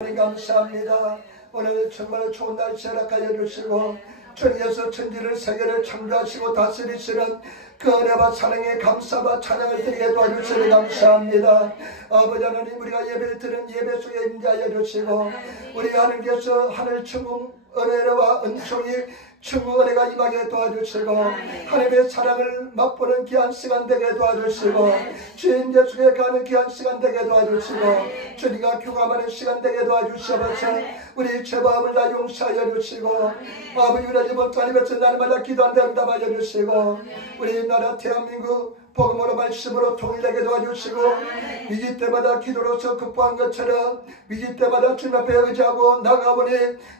감사합니다. 오늘 정말 좋은 날씨 허락하여 주시고 주님께서 천지를 세계를 창조하시고 다스리시는 그 은혜와 사랑에 감사와 찬양을 드리게 도와주시니 감사합니다. 아버지 하나님, 우리가 예배를 드는 예배 속에 임재하여 주시고 우리 하나님께서 하늘 천국 은혜와 은총이 천국 은혜가 임하게 도와주시고 하나님의 사랑을 맛보는 귀한 시간 되게 도와주시고 주님 예수에 가는 귀한 시간 되게 도와주시고 주님과 교감하는 시간 되게 도와주시옵소서. 우리 죄마음을 다 용서하여 주시고 아버지, 우리 못하니면서 날마다 기도한데 응답하여 주시고 우리 나라 대한민국 복음으로 말씀으로 통일되게 도와주시고 위기 때마다 기도로서 극복한 것처럼 위기 때마다 주님 앞에 의지하고 나가보니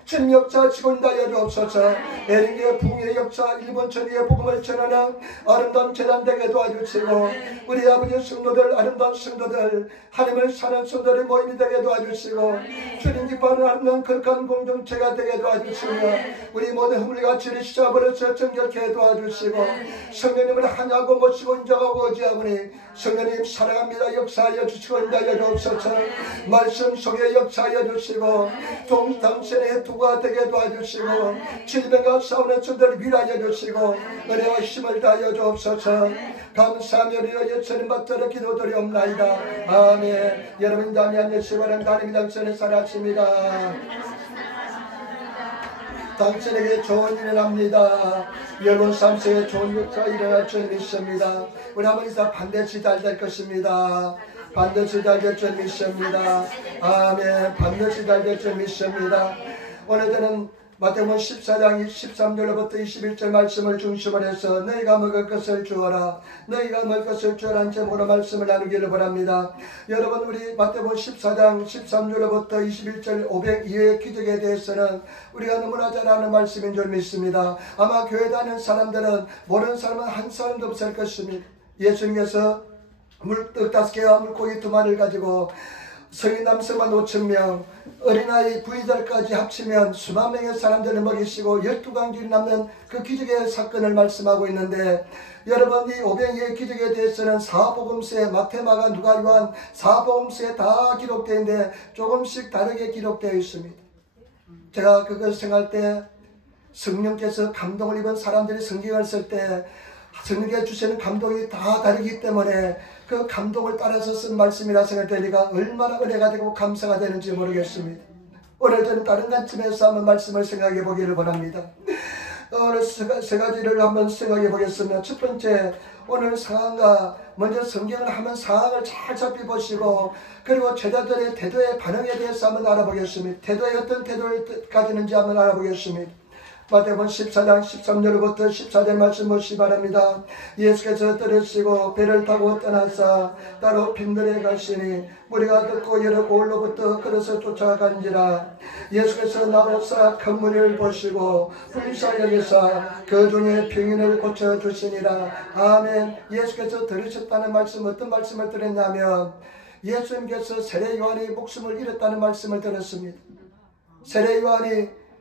주님 역사하시고 인도하여 주옵소서. 에린의 부흥의 역사, 일본 전위의 복음을 전하는 아름다운 재단 되게 도와주시고 우리 아버지 성도들, 아름다운 성도들, 하나님을 사는 성도들의 모임이 되게 도와주시고 주님 기뻐하는 아름다운 거룩한 공동체가 되게 도와주시고 우리 모든 허물과 죄를 씻어버려서 정결케 도와주시고 성령님을 하냐고 모시고 인정하고 의지하오니 성령님 사랑합니다. 역사하여 주시고 인도하여 주옵소서. 말씀 속에 역사하여 주시고 당신의 두가 되게 도와주시고 질병과 싸우는 성도를 위로하여 주시고 은혜와 힘을 다하여 주옵소서. 감사하며 우리 예수님 받들어 기도드리옵나이다. 아멘. 여러분 담양 예수와는 하나님 당신의 살아십니다. 당신에게 좋은 일을 합니다. 여러분 삶 속에 좋은 역사가 일어날 줄 믿습니다. 우리 아버지 다 반드시 잘 될 것입니다. 반드시 잘 될 줄 믿습니다. 아멘. 반드시 잘 될 줄 믿습니다. 오늘 저는 마태복음 14장 13절로부터 21절 말씀을 중심으로 해서 너희가 먹을 것을 주어라, 너희가 먹을 것을 주어라 는 제목으로 말씀을 나누기를 바랍니다. 여러분, 우리 마태복음 14장 13절로부터 21절 502회의 기적에 대해서는 우리가 너무나 잘 아는 말씀인 줄 믿습니다. 아마 교회 다니는 사람들은 모르는 사람은 한 사람도 없을 것입니다. 예수님께서 물떡 5개와 물고기 2마리를 가지고 성인 남성만 5,000명, 어린아이 부인들까지 합치면 수만 명의 사람들을 먹이시고 12강길이 남는 그 기적의 사건을 말씀하고 있는데, 여러분, 이 502의 기적에 대해서는 사복음서에 마태, 마가, 누가, 요한 사복음서에 다 기록되어 있는데 조금씩 다르게 기록되어 있습니다. 제가 그걸 생각할 때 성령께서 감동을 입은 사람들이 성경을 쓸 때 성령께서 주시는 감동이 다 다르기 때문에 그 감동을 따라서 쓴 말씀이라 생각되니까 얼마나 은혜가 되고 감사가 되는지 모르겠습니다. 오늘 저는 다른 관점에서 한번 말씀을 생각해 보기를 바랍니다. 오늘 세 가지를 한번 생각해 보겠습니다. 첫 번째, 오늘 상황과 먼저 성경을 한번 상황을 잘 살펴보시고 그리고 제자들의 태도의 반응에 대해서 한번 알아보겠습니다. 태도에 어떤 태도를 가지는지 한번 알아보겠습니다. 마태복음 14장 13절부터 14절 말씀 보시기 바랍니다. 예수께서 들으시고 배를 타고 떠나사 따로 빈들에 가시니 무리가 듣고 여러 고을로부터 걸어서 쫓아간지라. 예수께서 나오사 큰 무리를 보시고 불쌍히 여기사 그 중에 병인을 고쳐주시니라. 아멘. 예수께서 들으셨다는 말씀, 어떤 말씀을 들었냐면 예수님께서 세례 요한이 목숨을 잃었다는 말씀을 들었습니다.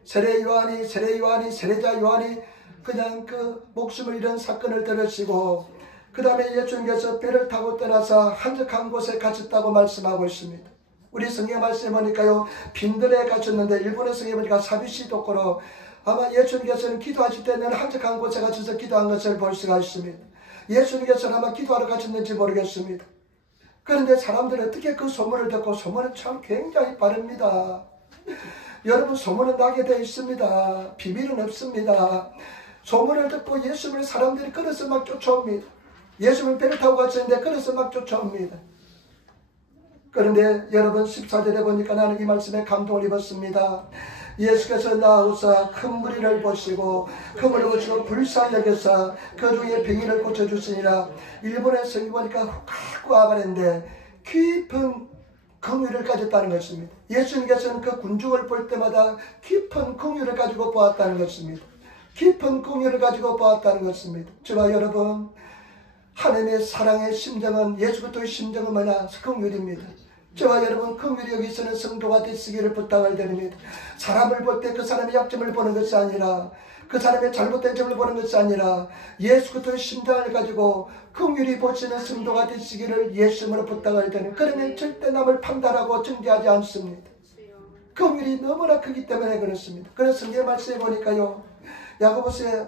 세례자 요한이 그냥 그 목숨을 잃은 사건을 들으시고 그 다음에 예수님께서 배를 타고 떠나서 한적한 곳에 가셨다고 말씀하고 있습니다. 우리 성경 말씀에 보니까요, 빈들에 가셨는데 일본의 성경에 보니까 사비시 도코로, 아마 예수님께서는 기도하실 때는 한적한 곳에 가셔서 기도한 것을 볼 수가 있습니다. 예수님께서는 아마 기도하러 가셨는지 모르겠습니다. 그런데 사람들이 어떻게 그 소문을 듣고, 소문은 참 굉장히 빠릅니다. 여러분, 소문은 나게 되어 있습니다. 비밀은 없습니다. 소문을 듣고 예수님을 사람들이 걸어서 막 쫓아옵니다. 예수님을 배를 타고 가셨는데 걸어서 막 쫓아옵니다. 그런데 여러분 14절에 보니까 나는 이 말씀에 감동을 입었습니다. 예수께서 나오사 큰 무리를 보시고 그 무리를 보시고 불쌍히 여겨사 그 중에 병인을 고쳐주시니라. 일본의 성경 보니까 후카쿠 아바렌데 깊은 긍휼을 가졌다는 것입니다. 예수님께서는 그 군중을 볼 때마다 깊은 긍휼을 가지고 보았다는 것입니다. 깊은 긍휼을 가지고 보았다는 것입니다. 저와 여러분, 하나님의 사랑의 심정은, 예수 그리스도의 심정은 뭐냐? 긍휼입니다. 저와 여러분, 긍휼이 여기서는 성도가 되시기를 부탁을 드립니다. 사람을 볼 때 그 사람의 약점을 보는 것이 아니라, 그 사람의 잘못된 점을 보는 것이 아니라 예수 그리스도의 심장을 가지고 긍휼히 보시는 성도가 되시기를 예수님으로 부탁을 드립니다. 그러면 절대 남을 판단하고 정죄하지 않습니다. 긍휼이 너무나 크기 때문에 그렇습니다. 그래서 성경 말씀에 보니까요, 야고보서에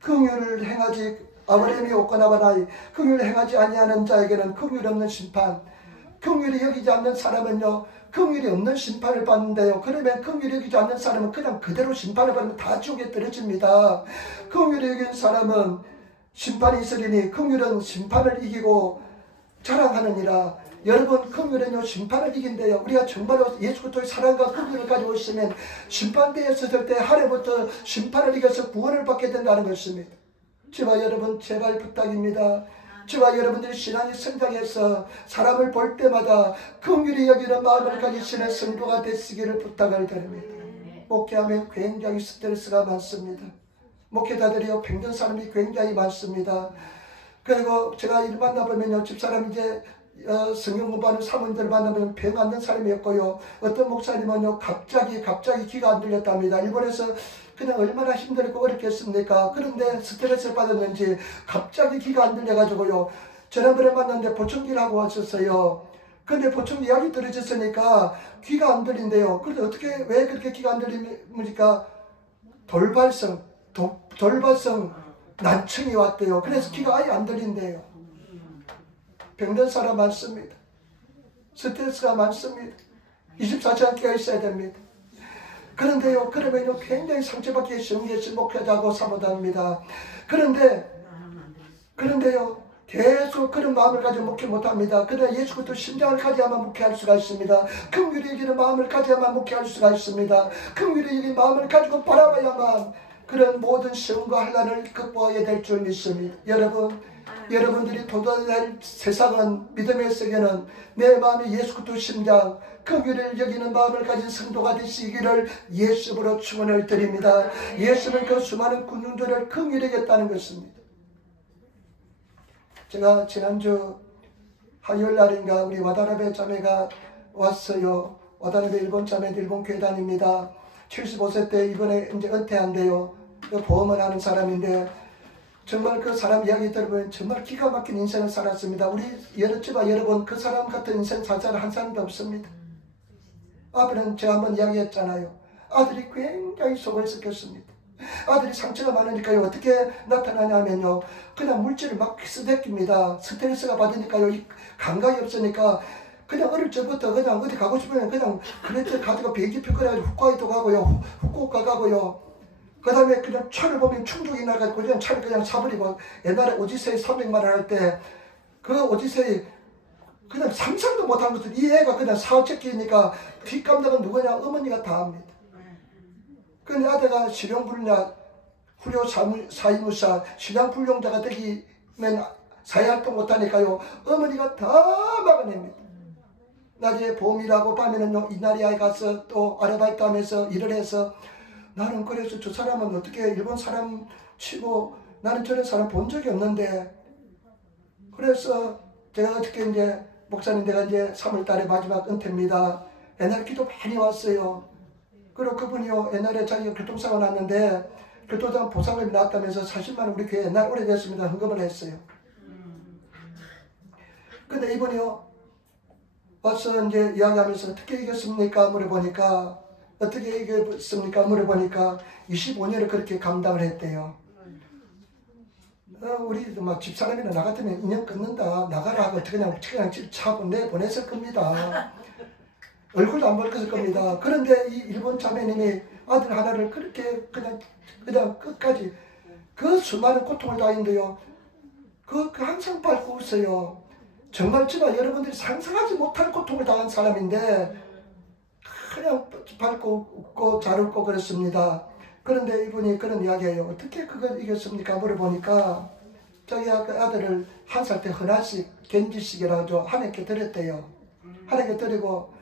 긍휼을 행하지 아브라함이 오거나바나이 긍휼을 행하지 아니하는 자에게는 긍휼 없는 심판, 긍휼이 여기지 않는 사람은요 긍휼이 없는 심판을 받는데요. 그러면 긍휼이 여기지 않는 사람은 그냥 그대로 심판을 받으면 다 지옥에 떨어집니다. 긍휼이 여긴 사람은 심판이 있으리니 긍휼은 심판을 이기고 자랑하느니라. 여러분, 긍휼은요 심판을 이긴대요. 우리가 정말로 예수 그리스도의 사랑과 긍휼을 가지고 있으면 심판대에 섰을 때 하늘부터 심판을 이겨서 구원을 받게 된다는 것입니다. 저와 여러분, 제발 부탁입니다. 저와 여러분들이 신앙이 성장해서 사람을 볼 때마다 긍휼히 여기는 마음을 가지시는 성도가 되시기를 부탁을 드립니다. 목회하면 굉장히 스트레스가 많습니다. 목회자들이요 병든 사람이 굉장히 많습니다. 그리고 제가 일 만나보면요, 집사람 이제 성경 공부하는 사모님들 만나면 병 앓는 사람이었고요, 어떤 목사님은요 갑자기 귀가 안 들렸답니다. 일본에서 그냥 얼마나 힘들고 어렵겠습니까? 그런데 스트레스를 받았는지 갑자기 귀가 안 들려가지고요, 지난번에 만났는데 보청기를 하고 왔었어요. 근데 보청기 약이 떨어졌으니까 귀가 안 들린대요. 그런데 어떻게, 왜 그렇게 귀가 안 들립니까? 돌발성 난청이 왔대요. 그래서 귀가 아예 안 들린대요. 병든 사람 많습니다. 스트레스가 많습니다. 24시간 깨어 있어야 됩니다. 그런데요, 그러면요 굉장히 상처받기 쉬운 것이 목회자고 사모합니다. 그런데요 계속 그런 마음을 가지고 목회 못합니다. 그러나 예수 그리스도 심장을 가져야만 목회할 수가 있습니다. 긍휼히 여기는 마음을 가져야만 목회할 수가 있습니다. 긍휼히 여기는 마음을 가지고 바라봐야만 그런 모든 시험과 환난을 극복하게 될 줄 믿습니다. 여러분들이 도달할 세상은, 믿음의 세계는 내 마음이 예수 그리스도 심장, 긍휼을 여기는 마음을 가진 성도가 되시기를 예수로 축원을 드립니다. 예수는 그 수많은 군중들을 긍휼히 여겼다는 것입니다. 제가 지난주 화요일 날인가 우리 와다나베 자매가 왔어요. 와다나베 일본 자매들 일본 교회 다닙니다. 75세 때 이번에 이제 은퇴한대요. 보험을 하는 사람인데 정말 그 사람 이야기 들으면 정말 기가 막힌 인생을 살았습니다. 우리 여러분 그 사람 같은 인생 살 사람 한 사람도 없습니다. 앞에는 제가 한번 이야기했잖아요. 아들이 굉장히 속을 썩혔습니다. 아들이 상처가 많으니까요 어떻게 나타나냐면요, 그냥 물질을 막 쓰대낍니다. 스트레스가 받으니까요 감각이 없으니까 그냥 어릴 적부터 그냥 어디 가고 싶으면 그냥 그레트 가지고 비행기표 그래가지고 홋카이도 가고요, 후쿠오카 가고요. 그 다음에 그냥 차를 보면 충족이 나가지고 그냥 차를 그냥 사버리고, 옛날에 오디세이 300만 원 할 때 그 오디세이 그냥 상상도 못한 것들, 이 애가 그냥 사업체끼니까 뒷감당은 누구냐? 어머니가 다 합니다. 근데 아들가 실용불량, 사회무사, 신앙불용자가 되기면 사회활동 못하니까요 어머니가 다 막아냅니다. 낮에 보험이라고 밤에는요 이나리아에 가서 또 아르바이트 하면서 일을 해서, 나는 그래서 저 사람은 어떻게 일본 사람 치고 나는 저런 사람 본 적이 없는데, 그래서 제가 어떻게 이제 목사님 내가 이제 3월 달에 마지막 은퇴입니다. 옛날에 기도 많이 왔어요. 그리고 그분이요 옛날에 자기가 교통사고 났는데 교통사고 보상금이 나왔다면서 40만 원 우리 교회 옛날 오래됐습니다 헌금을 했어요. 근데 이분이요 와서 이제 이야기하면서 어떻게 이겼습니까 물어보니까, 어떻게 이겼습니까 물어보니까 25년을 그렇게 감당을 했대요. 우리 막 집사람이나 나 같으면 인연 끊는다, 나가라 하고 그냥 집 차고 내보냈을 겁니다. 얼굴도 안 밝았을 겁니다. 그런데 이 일본 자매님이 아들 하나를 그렇게 그냥 끝까지 그 수많은 고통을 당했는데요 그 항상 밝고 웃어요. 정말 제가 여러분들이 상상하지 못할 고통을 당한 사람인데 그냥 밝고 웃고 잘 웃고 그랬습니다. 그런데 이분이 그런 이야기예요. 어떻게 그걸 이겼습니까 물어보니까 자기 아들을 한 살 때 헌화식, 겐지식이라고 하죠. 하나님께 드렸대요. 하나님께 드리고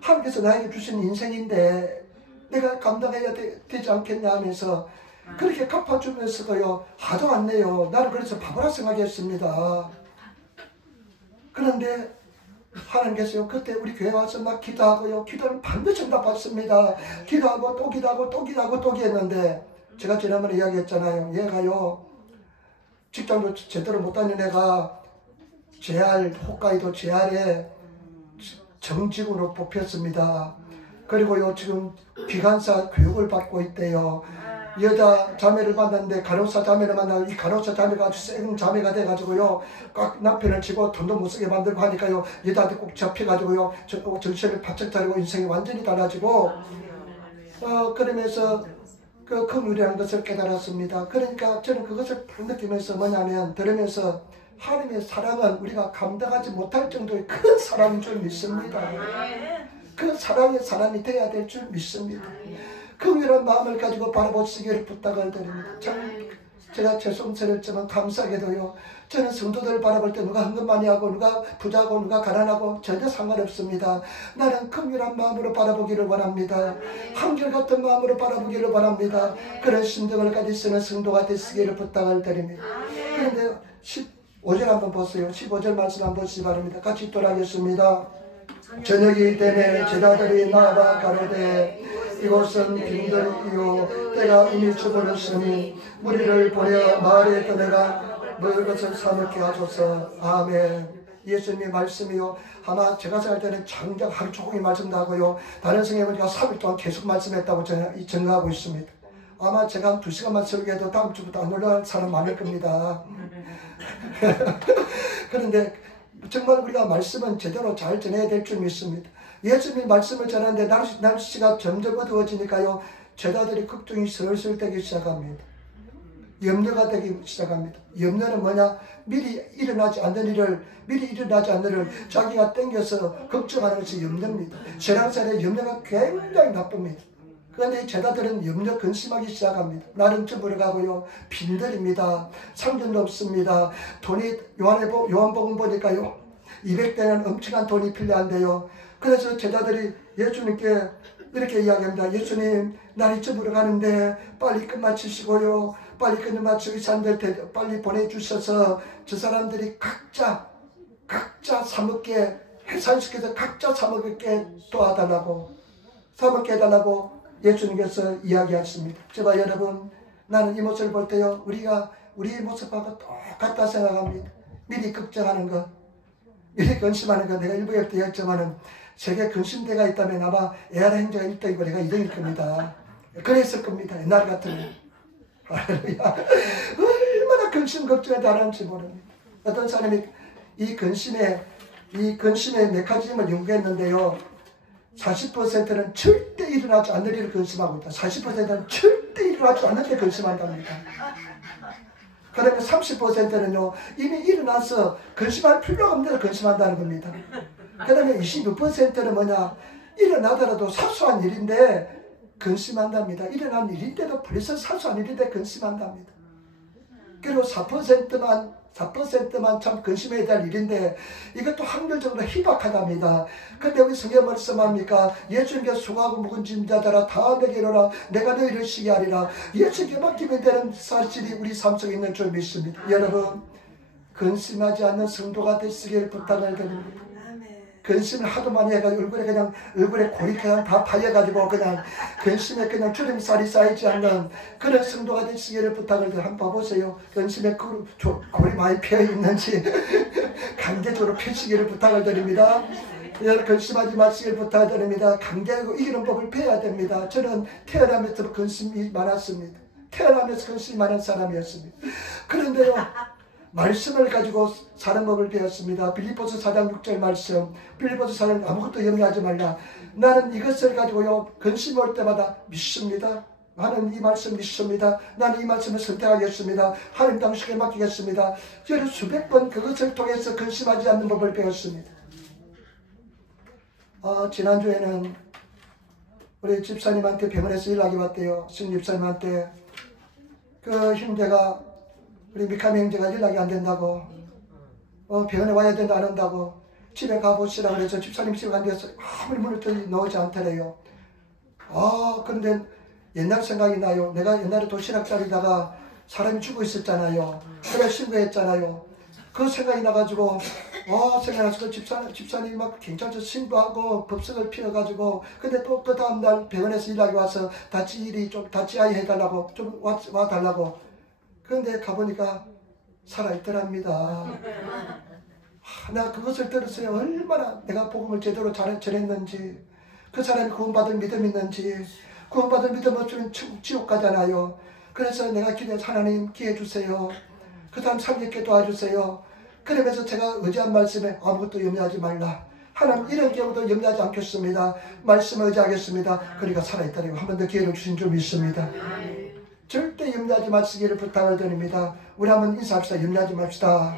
하나님께서 나에게 주신 인생인데 내가 감당해야 되지 않겠냐 하면서 그렇게 갚아주면서도요 화도 안 내요. 나는 그래서 바보라 생각했습니다. 그런데 하나님께서요 그때 우리 교회 와서 막 기도하고요, 기도는 반드시 응답받습니다. 기도하고 또 기도하고 또 기도하고 또 기도했는데, 제가 지난번에 이야기했잖아요. 얘가요 직장도 제대로 못 다니는 애가 홋카이도 JR에 정직으로 뽑혔습니다. 그리고요 지금 기간사 교육을 받고 있대요. 여자 자매를 만났는데 간호사 자매를 만나고 이 간호사 자매가 아주 센 자매가 돼가지고요 꽉 남편을 치고 돈도 못 쓰게 만들고 하니까요 여자한테 꼭 잡혀가지고요 정신을 바짝 차리고 인생이 완전히 달라지고 그러면서 그 긍휼이라는 것을 깨달았습니다. 그러니까 저는 그것을 딱 느끼면서 뭐냐면 들으면서 하나님의 사랑은 우리가 감당하지 못할 정도의 큰 사랑인 줄 믿습니다. 그 사랑의 사람이 되어야 될 줄 믿습니다. 긍휼한 마음을 가지고 바라보시기를 부탁을 드립니다. 제가 죄송스럽지만 감사하게도요 저는 성도들을 바라볼 때 누가 헌금 많이 하고 누가 부자고 누가 가난하고 전혀 상관없습니다. 나는 긍휼한 마음으로 바라보기를 원합니다. 한결같은 마음으로 바라보기를 원합니다. 그런 심정을 가지시는 성도가 되시기를 부탁을 드립니다. 그런데 15절 한번 보세요. 15절 말씀 한번 보시기 바랍니다. 같이 읽도록하겠습니다. 저녁이 되매 제자들이 나와 가로되 이곳은 빈들이요 때가 이미 주버렸으니 우리를 보내어 마을에 떠내가 먹을 것을 사먹게 하소서. 아멘. 예수님의 말씀이요 아마 제가 생각할 때는 장작 하루 종일 말씀도 하고요 다른 성경은 3일 동안 계속 말씀했다고 증거하고 있습니다. 아마 제가 한 2시간만 설교해도 다음 주부터 안 올라갈 사람 많을 겁니다. 그런데 정말 우리가 말씀은 제대로 잘 전해야 될 줄 믿습니다. 예수님이 말씀을 전하는데 날씨가 점점 어두워지니까요 제자들이 걱정이 슬슬 되기 시작합니다. 염려가 되기 시작합니다. 염려는 뭐냐? 미리 일어나지 않는 일을 자기가 땡겨서 걱정하는 것이 염려입니다. 신앙생활에 염려가 굉장히 나쁩니다. 그런데 제자들은 염려 근심하기 시작합니다. 나는 쭈그려가고요 빈들입니다. 상전도 없습니다. 돈이 요한복음 보니까요 200대는 엄청난 돈이 필요한데요. 그래서 제자들이 예수님께 이렇게 이야기합니다. 예수님 날이 쭈그려가는데 빨리 끝마치시고요 빨리 끝마치고 이 사람들 빨리 보내주셔서 저 사람들이 각자 사먹게 해산시켜서 각자 사먹게 도와달라고 사먹게 해달라고 예수님께서 이야기하십니다. 저와 여러분 나는 이 모습을 볼 때요 우리의 모습하고 똑같다 생각합니다. 미리 걱정하는 것 미리 근심하는 것 내가 일부에 얘기했지만은 세계 근심대가 있다면 아마 에아라 행자가 1등이고 내가 2등일 겁니다. 그랬을 겁니다. 옛날 같으면 할렐루야. 얼마나 근심 걱정을 잘하는지 모릅니다. 어떤 사람이 이 근심의 메커니즘을 연구했는데요 40%는 절대 일어나지 않는 일을 근심하고 있다. 40%는 절대 일어나지 않는 데 근심한답니다. 그러면 30%는요 이미 일어나서 근심할 필요가 없는 데 근심한다는 겁니다. 그러면 26%는 뭐냐 일어나더라도 사소한 일인데 근심한답니다. 일어난 일인데도 벌써 사소한 일인데 근심한답니다. 그리고 4%만 참 근심해야 될 일인데 이것도 확률적으로 희박하답니다. 근데 우리 성경 말씀합니까? 예수님께 수고하고 묵은 짐 자들아 다 내게 오라 내가 너희를 쉬게 하리라. 예수님께 맡기면 되는 사실이 우리 삶 속에 있는 줄 믿습니다. 여러분 근심하지 않는 성도가 되시길 부탁을 드립니다. 근심을 하도 많이 해가지고 얼굴에 골이 그냥 다 파여가지고 그냥 근심에 그냥 주름살이 쌓이지 않는 그런 성도가 되시기를 부탁을 드려. 한번 봐보세요. 근심에 골이 많이 피어있는지 강제적으로 펴시기를 부탁을 드립니다. 여러분 근심하지 마시기를 부탁드립니다. 강제하고 이기는 법을 배워야 됩니다. 저는 태어나면서 근심이 많았습니다. 태어나면서 근심이 많은 사람이었습니다. 그런데요 말씀을 가지고 사는 법을 배웠습니다. 빌립보서 4장 6절 말씀. 빌립보서 4장 아무것도 염려하지 말라. 나는 이것을 가지고요 근심 올 때마다 믿습니다. 나는 이 말씀 믿습니다. 나는 이 말씀을 선택하겠습니다. 하나님 당신에게 맡기겠습니다. 저는 수백 번 그것을 통해서 근심하지 않는 법을 배웠습니다. 지난주에는 우리 집사님한테 병원에서 연락이 왔대요. 신 집사님한테 그 형제가 우리 미카미 형제가 연락이 안 된다고 병원에 와야 된다 안 온다고 집에 가보시라 그래서 집사님 집에 간 데서 아무리 문을 넣지 않더래요. 그런데 옛날 생각이 나요. 내가 옛날에 도시락 자리다가 사람이 죽어 있었잖아요. 그래 신고했잖아요. 그 생각이 나가지고 생각나서 그 집사님이 막 경찰서 신고하고 법석을 피워가지고 근데 또 그 다음날 병원에서 연락이 와서 다치 아이 해달라고 좀 와달라고. 그런데 가보니까 살아있더랍니다. 나 그것을 들었어요. 얼마나 내가 복음을 제대로 전했는지 그 사람이 구원받을 믿음이 있는지. 구원받을 믿음 없으면 지옥 가잖아요. 그래서 내가 기도해서 하나님 기회 주세요. 그 다음 살게 도와주세요. 그러면서 제가 의지한 말씀에 아무것도 염려하지 말라. 하나님 이런 경우도 염려하지 않겠습니다. 말씀을 의지하겠습니다. 그러니까 살아있다니 한 번 더 기회를 주신 줄 믿습니다. 절대 염려하지 마시기를 부탁을 드립니다. 우리 한번 인사합시다. 염려하지 맙시다.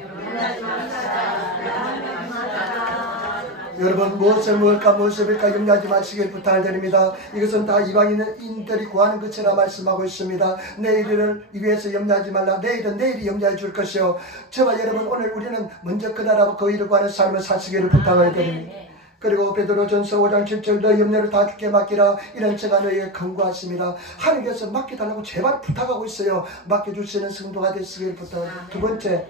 여러분 무엇을 먹을까 무엇을 입을까 염려하지 마시길 부탁을 드립니다. 이것은 다 이방인들이 구하는 것이라 말씀하고 있습니다. 내일을 위해서 염려하지 말라. 내일은 내일이 염려해 줄 것이요. 저와 여러분 오늘 우리는 먼저 그 나라와 그 일을 구하는 삶을 사시기를 부탁을 드립니다. 그리고 베드로전서 5장 7절 너 염려를 다 주께 맡기라. 이런 제가 너희에게 간구하십니다. 하나님께서 맡겨달라고 제발 부탁하고 있어요. 맡겨주시는 성도가 되시기를 부탁합니다. 두 번째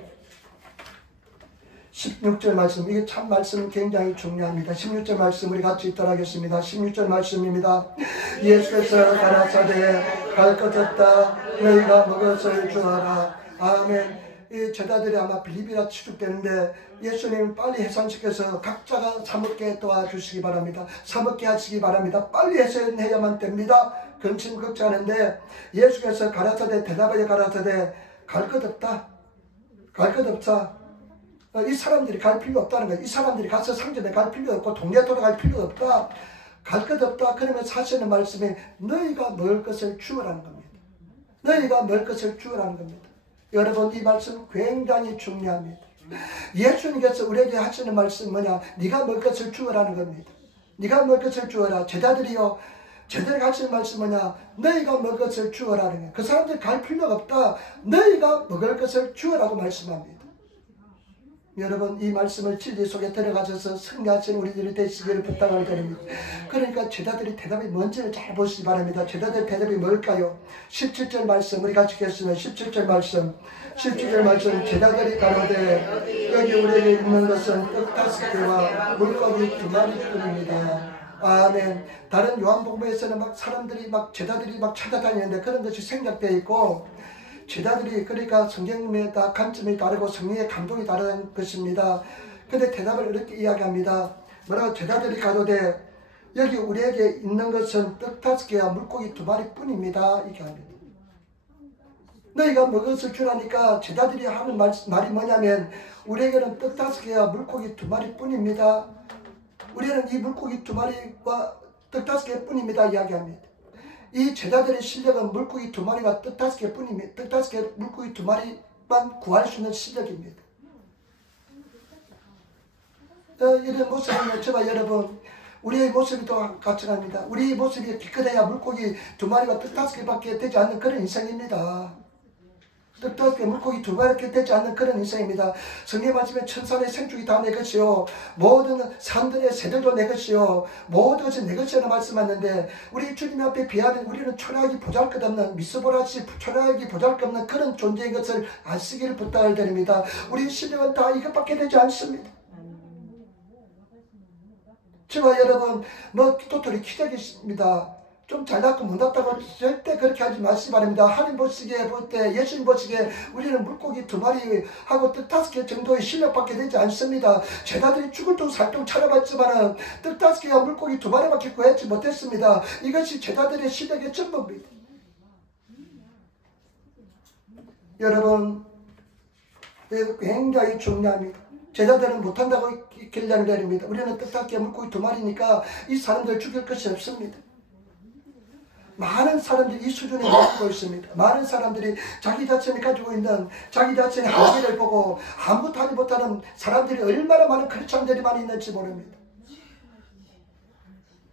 16절 말씀, 이게 참 말씀 굉장히 중요합니다. 16절 말씀 우리 같이 읽도록 하겠습니다. 16절 말씀입니다. 예수께서 가라사대 갈 것 없다 너희가 먹었을 줄 알아. 아멘. 이 제자들이 아마 빌립이라 추측되는데 예수님 빨리 해산시켜서 각자가 사먹게 도와주시기 바랍니다. 사먹게 하시기 바랍니다. 빨리 해산해야만 됩니다. 근심 걱정하는데 예수께서 가라사대 대답하여 가라사대 갈 것 없다. 갈 것 없다. 이 사람들이 갈 필요 없다는 거예요. 이 사람들이 가서 상점에 갈 필요 없고 동네 돌아갈 필요 없다. 갈 것 없다. 그러면 사시는 말씀이 너희가 먹을 것을 주어라는 겁니다. 너희가 먹을 것을 주어라는 겁니다. 여러분 이 말씀 굉장히 중요합니다. 예수님께서 우리에게 하시는 말씀 뭐냐? 네가 먹을 것을 주어라는 겁니다. 네가 먹을 것을 주어라. 제자들이요. 제자들이 하시는 말씀 뭐냐? 너희가 먹을 것을 주어라는 거예요. 그 사람들 갈 필요가 없다. 너희가 먹을 것을 주어라고 말씀합니다. 여러분 이 말씀을 진리 속에 들어가셔서 승리하시는 우리들이 되시기를 부탁을 드립니다. 그러니까 제자들이 대답이 뭔지를 잘 보시기 바랍니다. 제자들 대답이 뭘까요? 17절 말씀 우리 같이 읽겠습니다. 17절 말씀 17절 말씀 제자들이 가로되 여기 우리에게 있는 것은 떡 5개와 물고기 2마리뿐입니다. 아멘. 다른 요한복음에서는 막 사람들이 막 제자들이 막 찾아다니는데 그런 것이 생략되어 있고 제자들이 그러니까 성경에 다 관점이 다르고 성령의 감동이 다른 것입니다. 근데 대답을 이렇게 이야기합니다. 뭐라고? 제자들이 가로되 여기 우리에게 있는 것은 떡 5개와 물고기 2마리 뿐입니다. 이렇게 합니다. 너희가 먹었을 줄 아니까 제자들이 하는 말이 뭐냐면 우리에게는 떡 5개와 물고기 2마리 뿐입니다. 우리는 이 물고기 2마리와 떡 5개 뿐입니다. 이야기합니다. 이 제자들의 실력은 물고기 2마리와 떡 5개 뿐입니다. 떡 5개 물고기 2마리만 구할 수 있는 실력입니다. 이런 모습은 저와 여러분 우리의 모습이 또 같이 우리 모습이 기껏해야 물고기 2마리와 떡 5개밖에 되지 않는 그런 인생입니다. 떡 5개 물고기 2마리밖에 되지 않는 그런 인생입니다. 성경 말씀에 천산의 생축이 다 내 것이요 모든 산들의 새들도 내 것이요 모든 것이 내 것이라는 말씀하는데 우리 주님 앞에 비하면 우리는 초라하기 보잘것없는 미스보라시 초라하기 보잘것없는 그런 존재인 것을 아시기를 부탁을 드립니다. 우리 실력은 다 이것밖에 되지 않습니다. 저와 여러분 뭐 도토리 기적이십니다. 좀 잘났고 못났다고 절대 그렇게 하지 마시기 바랍니다. 하나님 보시기에 볼 때 예수님 보시기에 우리는 물고기 2마리하고 떡 5개 정도의 실력밖에 되지 않습니다. 제자들이 죽을 둥 살둥 찾아봤지만 떡 5개와 물고기 2마리밖에 구하지 못했습니다. 이것이 제자들의 실력의 전부입니다. 여러분 굉장히 중요합니다. 제자들은 못한다고 결론을 내립니다. 우리는 떡 5개 물고기 2마리니까 이 사람들 죽일 것이 없습니다. 많은 사람들이 이 수준에 머물고 있습니다. 많은 사람들이 자기 자신이 가지고 있는 자기 자신의 한계를 보고 아무것도 하지 못하는 사람들이 얼마나 많은 크리스찬들이 많이 있는지 모릅니다.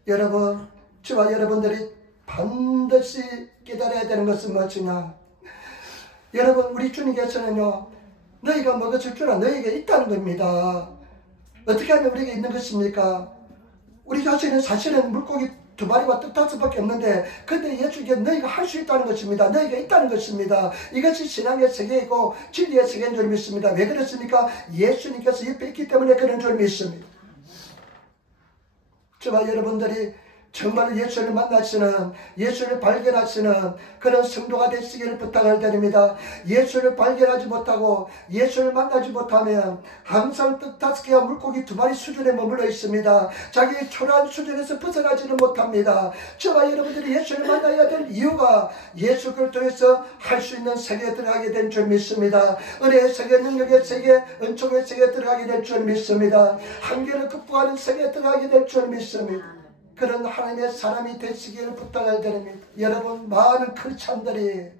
여러분, 저와 여러분들이 반드시 깨달아야 되는 것은 무엇이냐? 여러분, 우리 주님께서는요, 너희가 먹었을 줄 알아 너희에게 있다는 겁니다. 어떻게 하면 우리에게 있는 것입니까? 우리 자신은 사실은 물고기 2마리와 떡 5개밖에 없는데 근데 예수께 너희가 할 수 있다는 것입니다. 너희가 있다는 것입니다. 이것이 신앙의 세계이고 진리의 세계인 줄 믿습니다. 왜 그렇습니까? 예수님께서 옆에 있기 때문에 그런 줄 믿습니다. 저와 여러분들이 정말 예수를 만나시는, 예수를 발견하시는 그런 성도가 되시기를 부탁을 드립니다. 예수를 발견하지 못하고 예수를 만나지 못하면 항상 떡 5개와 물고기 2마리 수준에 머물러 있습니다. 자기의 초라한 수준에서 벗어나지는 못합니다. 저와 여러분들이 예수를 만나야 될 이유가 예수 그리스도를 통해서 할 수 있는 세계에 들어가게 된 줄 믿습니다. 은혜의 세계, 능력의 세계, 은총의 세계에 들어가게 될 줄 믿습니다. 한계를 극복하는 세계에 들어가게 될 줄 믿습니다. 그런 하나님의 사람이 되시기를 부탁을 드립니다. 여러분, 많은 크리스찬들이,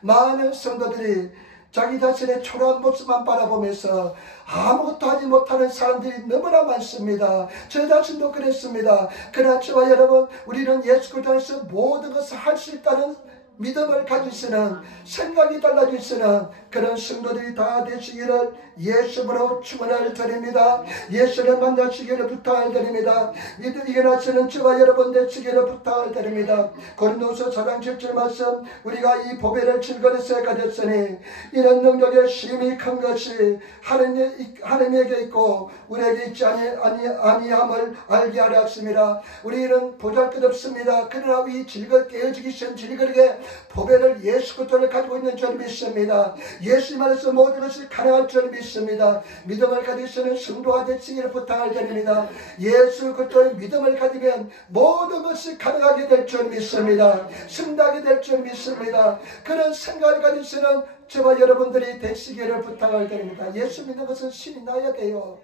많은 성도들이 자기 자신의 초라한 모습만 바라보면서 아무것도 하지 못하는 사람들이 너무나 많습니다. 저 자신도 그랬습니다. 그러나 저와 여러분, 우리는 예수 그리스도에서 모든 것을 할 수 있다는 믿음을 가지시는, 생각이 달라지시는 그런 성도들이 다 되시기를 예수로 축원을 드립니다. 예수를 만나시기를 부탁을 드립니다. 믿음이 일어나시는 저와 여러분 되시기를 부탁을 드립니다. 고린도서 4장 7절 말씀, 우리가 이 보배를 질거리에 가졌으니 이런 능력의 힘이 큰 것이 하나님에게 있고 우리에게 있지 아니함을 알게 하려 하십니다. 우리는 보잘것없습니다. 그러나 이 깨어지기 쉬운 질거리에 보배를 예수 그리스도를 가지고 있는 줄 믿습니다. 예수님 안에서 모든 것이 가능할 줄 믿습니다. 믿음을 가지시는 성도가 되시기를 부탁을 드립니다. 예수 그리스도의 믿음을 가지면 모든 것이 가능하게 될 줄 믿습니다. 승리하게 될 줄 믿습니다. 그런 생각을 가지시는 저와 여러분들이 되시기를 부탁을 드립니다. 예수 믿는 것은 신이 나야 돼요.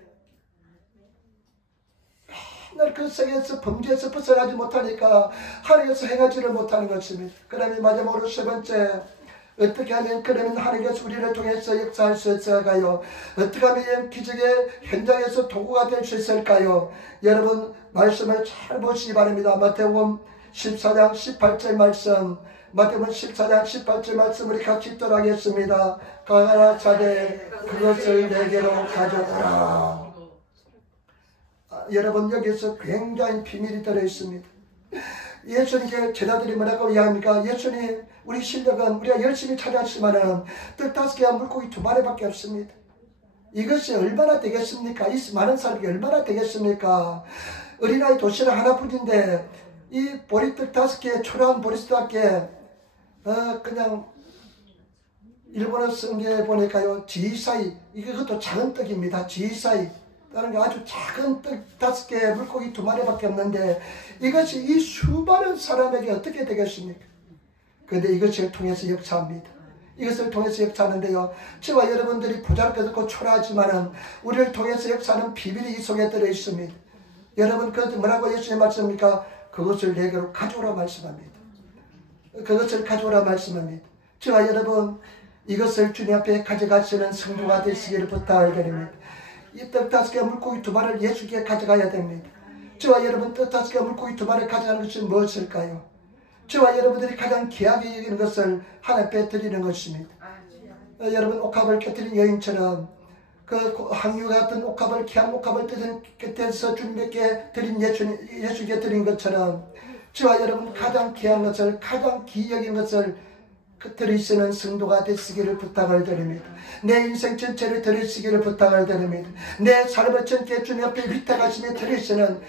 맨날 그 세계에서 범죄에서 벗어나지 못하니까 하나님께서 행하지를 못하는 것입니다. 그 다음에 마지막으로 세 번째, 어떻게 하면 그러면 하나님께서 우리를 통해서 역사할 수 있을까요? 어떻게 하면 기적의 현장에서 도구가 될 수 있을까요? 여러분 말씀을 잘 보시기 바랍니다. 마태복음 14장 18절 말씀, 마태복음 14장 18절 말씀 우리 같이 읽도록 하겠습니다. 가라 자대 그것을 내게로 가져오라. 여러분 여기서 굉장히 비밀이 들어있습니다. 예수님께 제자들이 뭐라고 이야기합니까? 예수님, 우리 실력은 우리가 열심히 찾았지만은 떡 5개와 물고기 2마리밖에 없습니다. 이것이 얼마나 되겠습니까? 이 많은 사람이 얼마나 되겠습니까? 어린아이 도시락 하나뿐인데 이 보리떡 5개, 초라한 보리떡에 그냥 일본어 성경에 보니까요, 지사이, 이것도 작은 떡입니다. 지사이. 라는 게 아주 작은 떡 5개, 물고기 2마리밖에 없는데 이것이 이 수많은 사람에게 어떻게 되겠습니까? 그런데 이것을 통해서 역사합니다. 이것을 통해서 역사하는데요, 저와 여러분들이 보잘것없고 초라하지만은 우리를 통해서 역사하는 비밀이 이 속에 들어있습니다. 여러분, 그 뭐라고 예수님 말씀합니까? 그것을 내게로 가져오라 말씀합니다. 그것을 가져오라 말씀합니다. 저와 여러분, 이것을 주님 앞에 가져가시는 성도가 되시기를 부탁을 드립니다. 이 떡 5개 물고기 2마리를 예수께 가져가야 됩니다. 저와 여러분, 떡 5개 물고기 2마리를 가져가는 것이 무엇일까요? 저와 여러분들이 가장 귀하게 여기는 것을 하나님 앞에 드리는 것입니다. 여러분, 옥합을 깨뜨린 여인처럼 그 항유 같은 옥합을, 귀한 옥합을 뜯은 끝에서 주님께 드린 예수께 드린 것처럼 저와 여러분 가장 귀한 것을, 가장 귀여긴 것을 들으시는 성도가 되시기를 부탁을 드립니다. 내 인생 전체를 들으시기를 부탁을 드립니다. 내 삶을 전체 주님 앞에 위탁하시며 들으시는,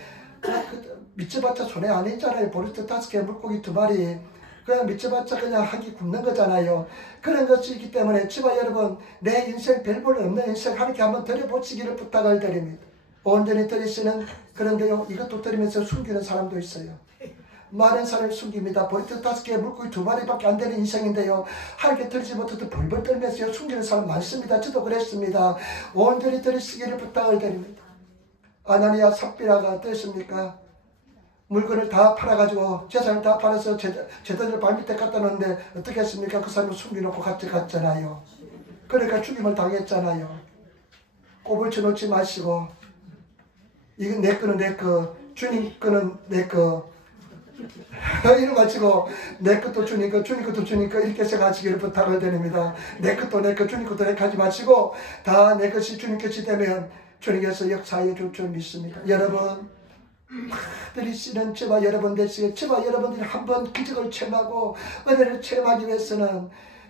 미쳐봤자 손해 아니잖아요. 보리떡 5개, 물고기 2마리, 그냥 미쳐봤자 그냥 하기 굶는 거잖아요. 그런 것이 있기 때문에 저와 여러분, 내 인생 별볼 없는 인생 하나님께 한번 들여보시기를 부탁을 드립니다. 온전히 들으시는, 그런데요, 이것도 들으면서 숨기는 사람도 있어요. 많은 사람을 숨깁니다. 보리떡 5개, 물고기 2마리밖에 안 되는 인생인데요, 하나님께 들지 못해도 벌벌 떨면서 숨기는 사람 많습니다. 저도 그랬습니다. 온전히 들으시기를 부탁을 드립니다. 아나니아 삽비라가 어땠습니까? 물건을 다 팔아가지고, 재산을 다 팔아서 제자들 발밑에 갖다 놓는데 어떻게 했습니까? 그 사람을 숨겨놓고 갔잖아요. 그러니까 죽임을 당했잖아요. 꼽을 쳐놓지 마시고, 이건 내 거는 내 거, 주님 거는 내 거, 이런 가지고 내 것도 주님 거, 주님 것도 주님 거, 이렇게 생각하시기를 부탁을 드립니다. 내 것도 내 거, 주님 것도 내 거 하지 마시고 다 내 것이 주님 것이 되면 주님께서 역사해 줄 줄 믿습니다. 여러분, 들으시는 저와 여러분 되시게, 저와 여러분들이 한번 기적을 체험하고 은혜를 체험하기 위해서는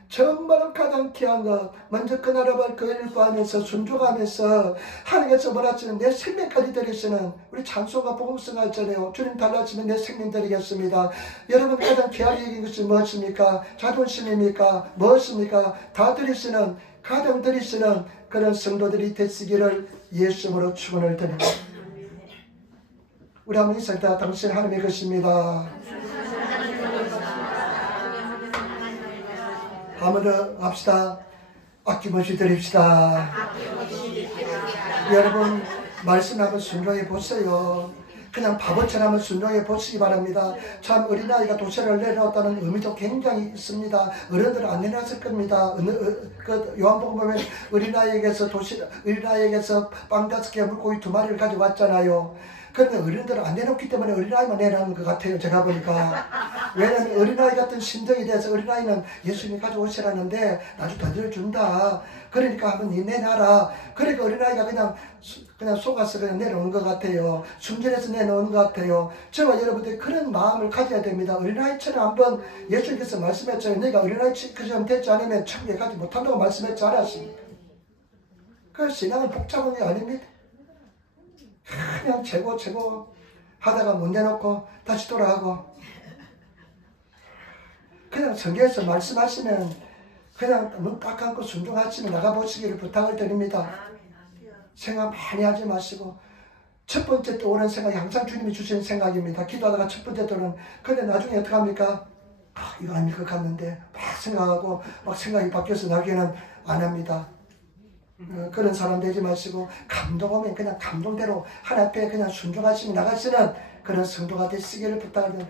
정말 가장 귀한 것, 먼저 그 나라와 그 일을 구하면서 순종하면서 하나님께서 원하시는 내 생명까지 드리시는 우리 찬송과 복음성가 있잖아요. 주님 달라지면 내 생명 드리겠습니다. 여러분 가장 귀하게 여긴 것이 무엇입니까? 자존심입니까? 무엇입니까? 다 드리시는, 가장 드리시는 그런 성도들이 되시기를 예수님으로 축원을 드립니다. 우리 한번 인사합니다. 당신 하나님의 것입니다. 한번 합시다. 아낌없이 드립시다. 여러분 말씀 한번 순종해 보세요. 그냥 바보처럼 한번 순종해 보시기 바랍니다. 참 어린아이가 도시락을 내려놨다는 의미도 굉장히 있습니다. 어른들은 안 내놨을 겁니다. 그 요한복음 보면 어린아이에게서 빵 5개 물고기 2마리를 가져왔잖아요. 그런데 어른들은 안 내놓기 때문에 어린아이만 내놓는 것 같아요. 제가 보니까. 왜냐하면 어린아이 같은 심정이 돼서 어린아이는 예수님이 가져오시라는데 나중에 더 들어준다. 그러니까 한번 니 내놔라. 그러니까 어린아이가 그냥 속아서 그냥 내놓은 것 같아요. 순전해서 내놓은 것 같아요. 저와 여러분들 그런 마음을 가져야 됩니다. 어린아이처럼 한번 예수님께서 말씀했잖아요. 너희가 어린아이처럼 되지 않으면 천국에 가지 못한다고 말씀했지 않았습니까? 그 신앙은 복잡한 게 아닙니다. 그냥 최고 하다가 못 내놓고 다시 돌아가고 그냥 성경에서 말씀하시면 그냥 눈 딱 감고 순종하시면 나가보시기를 부탁을 드립니다. 생각 많이 하지 마시고 첫 번째 떠오르는 생각이 항상 주님이 주시는 생각입니다. 기도하다가 첫 번째 떠오르는 근데 나중에 어떻게 합니까? 이거 아닐 것 같는데 막 생각하고 막 생각이 바뀌어서 나중에는 안 합니다. 그런 사람 되지 마시고 감동 오면 그냥 감동대로 하나님 앞에 그냥 순종하시며 나가시는 그런 성도가 되시기를 부탁합니다.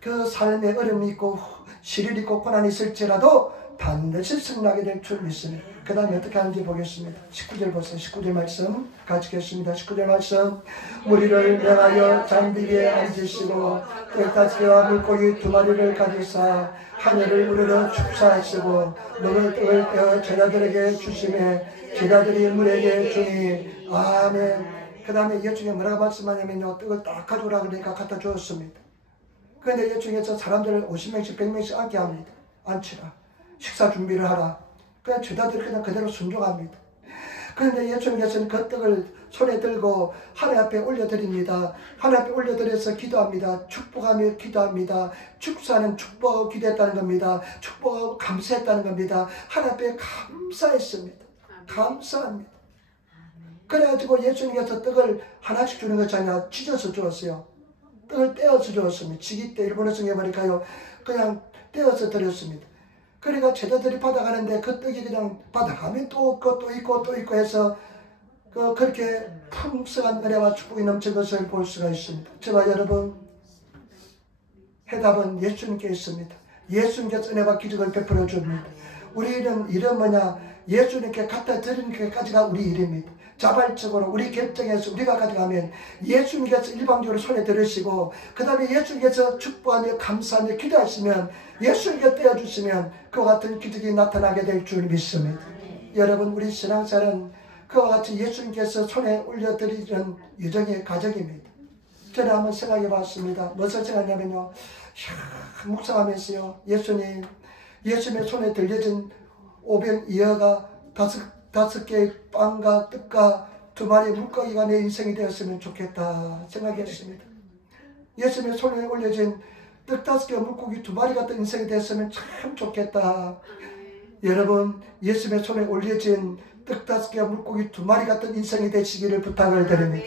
그 삶에 어려움이 있고 시련이 있고 고난이 있을지라도 반드시 승리하게 될 줄 믿습니다. 그 다음에 어떻게 하는지 보겠습니다. 19절 보세요. 19절 말씀 같이 읽겠습니다. 19절 말씀 무리를 명하여 잔디 위에 앉으시고 떼가지와 물고기 2마리를 가지사 하늘을 우러러 축사하시고 먹을 떡을 떼어 제자들에게 주시매 제자들이 물에게 주니 아멘. 그 다음에 이 중에 뭐라고 말씀하냐면요. 떡을 딱 가져오라 그러니까 갖다 주었습니다. 그런데 이 중에서 사람들을 50명씩 100명씩 앉게 합니다. 앉히라. 식사 준비를 하라. 그냥 제자들이 그냥 그대로 순종합니다. 그런데 예수님께서는 그 떡을 손에 들고 하나님 앞에 올려드립니다. 하나님 앞에 올려드려서 기도합니다. 축복하며 기도합니다. 축사는 축복하고 기도했다는 겁니다. 축복하고 감사했다는 겁니다. 하나님 앞에 감사했습니다. 감사합니다. 그래가지고 예수님께서 떡을 하나씩 주는 것이 아니라 찢어서 주었어요. 떡을 떼어서 주었습니다. 지기 때 일본어 성경에 보니까요. 그냥 떼어서 드렸습니다. 그러니까 제자들이 받아가는데 그 떡이 그냥 받아가면 또 있고 해서 그렇게 풍성한 은혜와 축복이 넘친 것을 볼 수가 있습니다. 저와 여러분 해답은 예수님께 있습니다. 예수님께서 은혜와 기적을 베풀어 줍니다. 우리는 일은 뭐냐? 예수님께 갖다 드리는 것까지가 우리 일입니다. 자발적으로 우리 결정해서 우리가 가져가면 예수님께서 일방적으로 손에 들으시고 그 다음에 예수님께서 축복하며 감사하며 기도하시면 예수님께 떼어주시면 그와 같은 기적이 나타나게 될 줄 믿습니다. 여러분 우리 신앙생활은 그와 같이 예수님께서 손에 올려드리는 유정의 가정입니다. 저는 한번 생각해 봤습니다. 무엇을 생각하냐면요. 묵상하면서요. 예수님의 손에 들려진 오병 이어가 다섯 개의 빵과 떡과 2마리의 물고기가 내 인생이 되었으면 좋겠다 생각했습니다. 예수님의 손에 올려진 떡 5개와 물고기 2마리 같은 인생이 되었으면 참 좋겠다. 여러분 예수님의 손에 올려진 떡 5개와 물고기 2마리 같은 인생이 되시기를 부탁을 드립니다.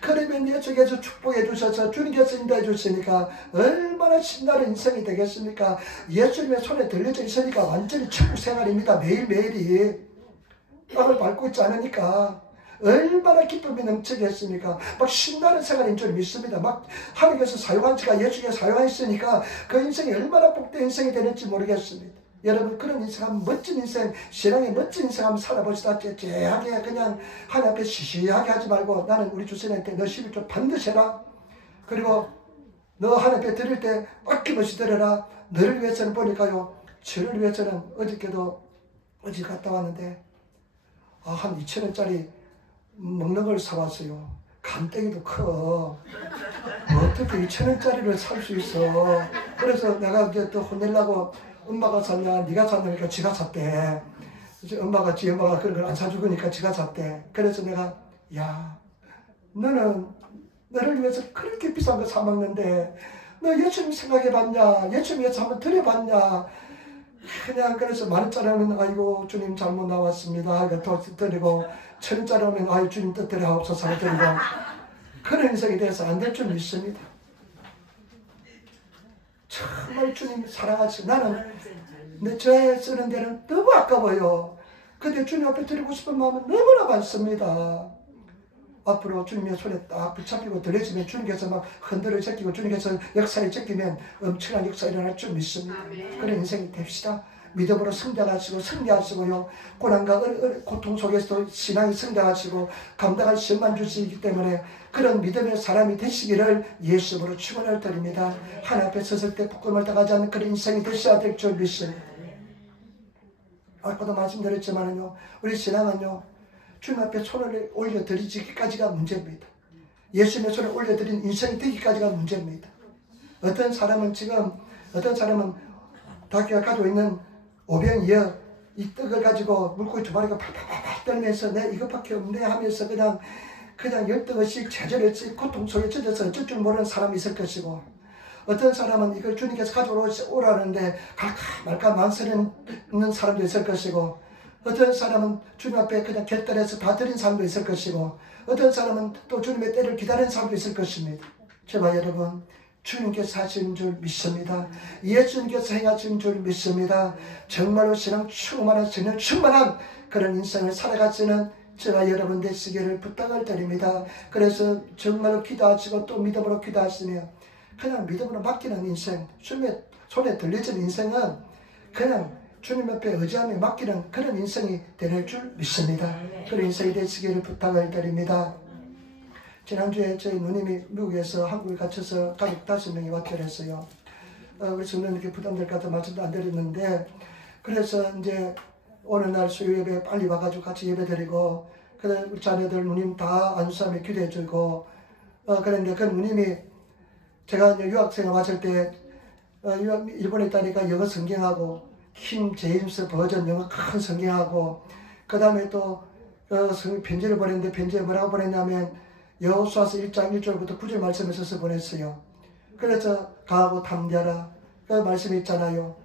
그러면 예수께서 축복해 주셔서 주님께서 인도해 주시니까 얼마나 신나는 인생이 되겠습니까? 예수님의 손에 들려져 있으니까 완전히 천국 생활입니다. 매일매일이 땅을 밟고 있지 않으니까 얼마나 기쁨이 넘치겠습니까? 막 신나는 생활인 줄 믿습니다. 막 하나님께서 사용한 지가 예수님이 사용했으니까 그 인생이 얼마나 복된 인생이 되는지 모르겠습니다. 여러분 그런 인생 한번 멋진 인생, 신앙의 멋진 인생 한번 살아보시다. 째하게 그냥 하나님 앞에 시시하게 하지 말고 나는 우리 주선한테 너 11조 반드시 해라. 그리고 너 하나님 앞에 드릴 때 아낌없이 드려라. 너를 위해서는 보니까요. 저를 위해서는 어제 갔다 왔는데 한 2,000원짜리 먹는 걸 사왔어요. 간땡이도 커. 어떻게 2,000원짜리를 살 수 있어. 그래서 내가 이제 또 혼내려고 엄마가 샀냐 네가 샀냐니까 지가 샀대. 지 엄마가 그런 걸 안 사주니까 지가 샀대. 그래서 내가 야 너는 너를 위해서 그렇게 비싼 거 사 먹는데 너 예수님 생각해봤냐? 예수님 위해서 한번 드려봤냐? 그냥 그래서 10,000원짜리 하면 아이고 주님 잘못 나왔습니다. 더 드리고 1,000원짜리 하면 아이 주님 뜻대로 하옵소서 드리고 그런 인생이 돼서 안 될 줄 믿습니다. 정말 주님 사랑하시 나는 내 죄 쓰는 데는 너무 아까워요. 근데 주님 앞에 드리고 싶은 마음은 너무나 많습니다. 앞으로 주님의 손에 딱 붙잡히고 들려지면 주님께서 막 흔들어 제끼고 주님께서 역사에 제끼면 엄청난 역사가 일어날 줄 믿습니다. 그런 인생이 됩시다. 믿음으로 성장하시고 승리하시고요. 고난과 고통 속에서도 신앙이 성장하시고 감당할 시험만 주시기 때문에 그런 믿음의 사람이 되시기를 예수님으로 축원을 드립니다. 하나님 앞에 섰을 때 부끄러움을 당하지 않는 그런 인생이 되셔야 될 줄 믿습니다. 아까도 말씀드렸지만요, 우리 신앙은요, 주님 앞에 손을 올려드리기까지가 문제입니다. 예수님의 손을 올려드린 인생이 되기까지가 문제입니다. 어떤 사람은 자기가 가지고 있는 오병이어 이 떡을 가지고 물고기 2마리가 팔팔팔 떨면서 내 이것밖에 없네 하면서 그냥 10떡씩 제절했지 고통 속에 젖어서 어쩔 줄 모르는 사람이 있을 것이고, 어떤 사람은 이걸 주님께서 가져오라는데 갈까 말까 망설이는 사람도 있을 것이고, 어떤 사람은 주님 앞에 그냥 결단해서 다 드린 사람도 있을 것이고, 어떤 사람은 또 주님의 때를 기다리는 사람도 있을 것입니다. 제발 여러분, 주님께서 하시는 줄 믿습니다. 예수님께서 행하시는 줄 믿습니다. 정말로 신앙 충만한 성령 충만한 그런 인생을 살아가시는 제가 여러분 되시기를 부탁을 드립니다. 그래서 정말로 기도하시고 또 믿음으로 기도하시며 그냥 믿음으로 맡기는 인생, 주님의 손에 들려지는 인생은 그냥 주님 앞에 의지하며 맡기는 그런 인생이 될 줄 믿습니다. 그런 인생이 되시기를 부탁을 드립니다. 지난주에 저희 누님이 미국에서 한국에 갇혀서 가족 5명이 왔다 그랬어요. 그래서 저는 이렇게 부담될 것 같아 말씀도 안 드렸는데, 그래서 이제 어느 날 수요 예배 빨리 와가지고 같이 예배 드리고, 그래 우리 자녀들 누님 다 안수하며 기도해주고, 그런데 그 누님이 제가 이제 유학생을 왔을 때 일본에 있다니까 영어 성경하고 킹 제임스 버전 영어 큰 성경하고, 그 다음에 또 편지를 보냈는데 편지에 뭐라고 보냈냐면 여호수아서 1장 1절부터 9절 말씀을 써서 보냈어요. 그래서 강하고 담대하라 그 말씀이 있잖아요.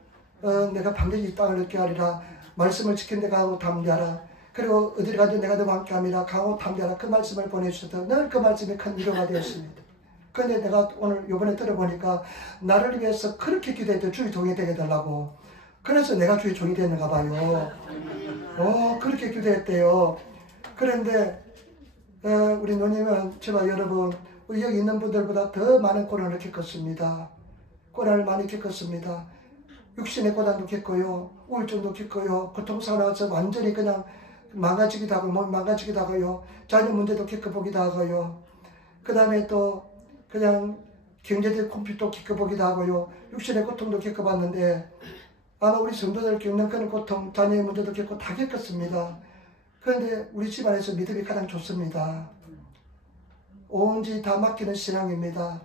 내가 반드시 땅을 얻게 하리라. 말씀을 지킨 데 강하고 담대하라. 그리고 어디를 가든 내가 너와 함께함이라. 강하고 담대하라. 그 말씀을 보내주셔서 늘 그 말씀이 큰 위로가 되었습니다. 그런데 내가 오늘 요번에 들어보니까 나를 위해서 그렇게 기도했던 주의 종이 되게 해달라고. 그래서 내가 주의 종이 되는가 봐요. 그렇게 기도했대요. 그런데 우리 누님은 제가 여러분 우리 여기 있는 분들보다 더 많은 고난을 겪었습니다. 고난을 많이 겪었습니다. 육신의 고난도 겪고요, 우울증도 겪고요, 고통스러워 나와서 완전히 그냥 망가지기도 하고 몸이 망가지기도 하고요, 자녀 문제도 겪어보기도 하고요, 그 다음에 또 그냥 경제적 컴퓨터 겪어보기도 하고요, 육신의 고통도 겪어봤는데 아마 우리 성도들 겪는 그런 고통, 자녀의 문제도 겪고 다 겪었습니다. 그런데 우리 집안에서 믿음이 가장 좋습니다. 온전히 다 맡기는 신앙입니다.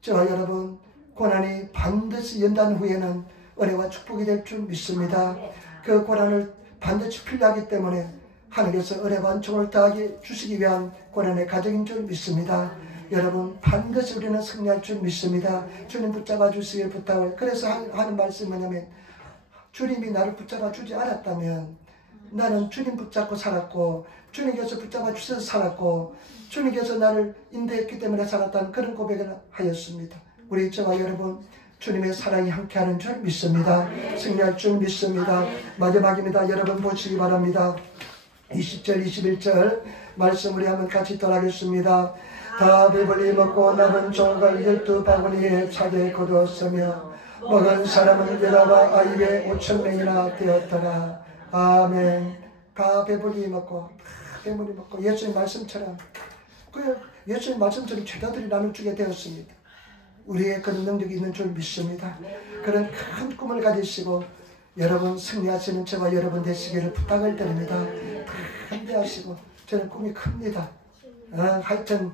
저와 여러분, 고난이 반드시 연단 후에는 은혜와 축복이 될 줄 믿습니다. 그 고난을 반드시 필요하기 때문에 하나님께서 은혜와 은총을 더하게 주시기 위한 고난의 과정인 줄 믿습니다. 여러분, 반드시 우리는 승리할 줄 믿습니다. 주님 붙잡아 주시길 부탁을. 그래서 하는 말씀이 뭐냐면, 주님이 나를 붙잡아 주지 않았다면 나는 주님 붙잡고 살았고, 주님께서 붙잡아 주셔서 살았고, 주님께서 나를 인도했기 때문에 살았다는 그런 고백을 하였습니다. 우리 저와 여러분, 주님의 사랑이 함께하는 줄 믿습니다. 승리할 줄 믿습니다. 마지막입니다. 여러분 보시기 바랍니다. 20절 21절 말씀 우리 한번 같이 따라하겠습니다. 다 배불리 먹고 남은 조각을 12바구니에 차게 거두었으며 먹은 사람은 여자와 아이의 5,000명이나 되었더라. 아멘. 다 배불리 먹고 예수님 말씀처럼 예수님 말씀처럼 제자들이 나눠주게 되었습니다. 우리의 그런 능력이 있는 줄 믿습니다. 그런 큰 꿈을 가지시고 여러분 승리하시는 저와 여러분 되시기를 부탁을 드립니다. 담대하시고 저는 꿈이 큽니다. 하여튼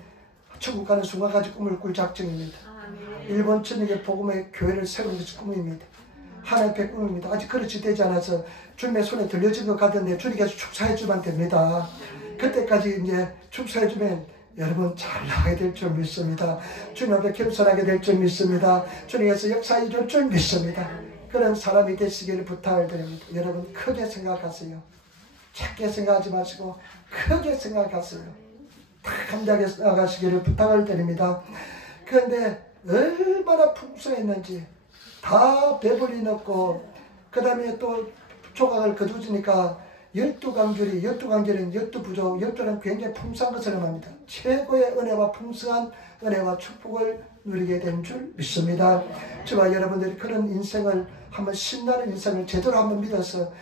천국 가는 순간까지 꿈을 꿀 작정입니다. 일본 천국의 복음의 교회를 세우는 것이 꿈입니다. 하나님의 꿈입니다. 아직 그렇지 되지 않아서 주님의 손에 들려진 것 같은데 주님께서 축사해 주면 됩니다. 그때까지 이제 축사해 주면 여러분 잘 나가게 될 줄 믿습니다. 주님 앞에 겸손하게 될 줄 믿습니다. 주님께서 역사해 줄 줄 믿습니다. 그런 사람이 되시기를 부탁을 드립니다. 여러분 크게 생각하세요. 작게 생각하지 마시고 크게 생각하세요. 담대하게 나가시기를 부탁을 드립니다. 그런데 얼마나 풍성했는지 다 배불리 넣고 그 다음에 또 조각을 거두지니까 12강결이 12강결은 12부족 12는 굉장히 풍성한 것을 합니다. 최고의 은혜와 풍성한 은혜와 축복을 누리게 된 줄 믿습니다. 저와 여러분들이 그런 인생을 한번 신나는 인생을 제대로 한번 믿어서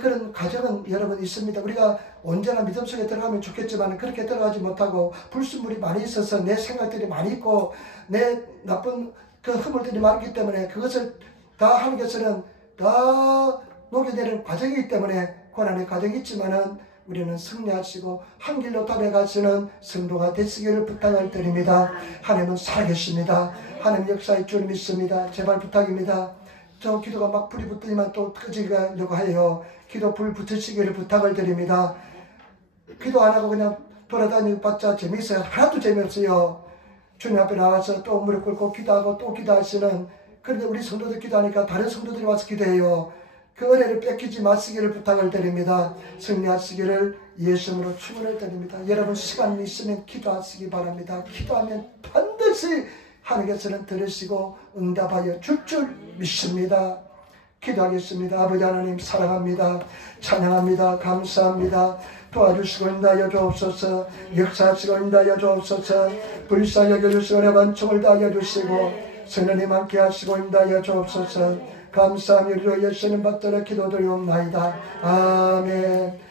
그런 과정은 여러분 있습니다. 우리가 언제나 믿음 속에 들어가면 좋겠지만 그렇게 들어가지 못하고 불순물이 많이 있어서 내 생각들이 많이 있고 내 나쁜 그 허물들이 많기 때문에 그것을 다 하는 것은 다 녹여내는 과정이기 때문에 고난의 과정이 있지만은 우리는 승리하시고 한 길로 달려가시는 성도가 되시기를 부탁을 드립니다. 하나님은 살아계십니다. 하나님 역사의 줄 믿습니다. 제발 부탁입니다. 저 기도가 막 불이 붙더니만 또 꺼지려고 해요. 기도 불 붙으시기를 부탁을 드립니다. 기도 안 하고 그냥 돌아다니고 봤자 재미있어요? 하나도 재미없어요. 주님 앞에 나와서 또 무릎 꿇고 기도하고 또 기도하시는, 그런데 우리 성도들 기도하니까 다른 성도들이 와서 기도해요. 그 은혜를 뺏기지 마시기를 부탁을 드립니다. 승리하시기를 예수님으로 축원을 드립니다. 여러분 시간 있으면 기도하시기 바랍니다. 기도하면 반드시 하나님께서는 들으시고 응답하여 줄 믿습니다. 기도하겠습니다. 아버지 하나님 사랑합니다. 찬양합니다. 감사합니다. 도와주시고 인도하여 주옵소서. 역사하시고 인도하여 주옵소서. 불쌍히 여겨주시고 내 반총을 다하여 주시고 선언님 함께 하시고 인도하여 주옵소서. 감사합니다. 예수님 받들어 기도드리옵나이다. 아멘.